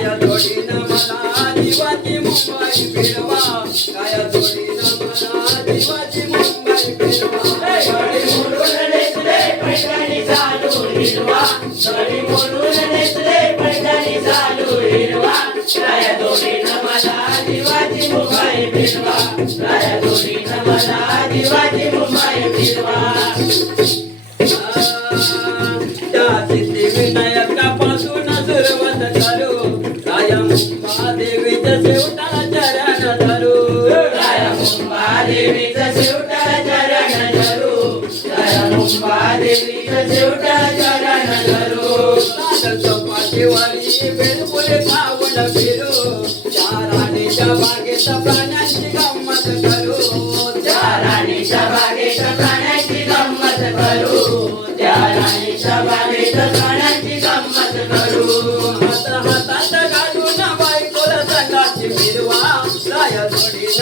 काया जोडीनं मला जीवाची मुंबई फिरवा. काया जोडीनं मला जीवाची मुंबई फिरवा. गडी मोडून नेसले पैठणी चालू हिरवा. गडी मोडून नेसले पैठणी चालू हिरवा. मला मुंबई फिरवा. मला मुंबई फिरवा. त्या त्या राणीच्या बागेत प्राण्यांची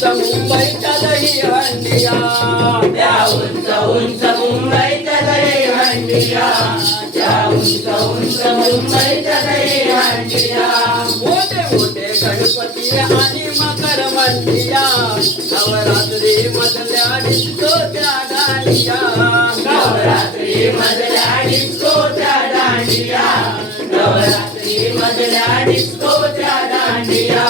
उंच मुंबईच्या दही हंडिया. त्या उंच उंच मुंबईच्या दही हंडिया. त्या उंच उंच मुंबईच्या दही हंडिया. मोठे मोठे गणपती आणि मकर मंडिया नवरात्री मधल्या डिस्को त्या नवरात्री मधल्या डिस्कोच्या दांडिया नवरात्री मधल्या दांडिया कवी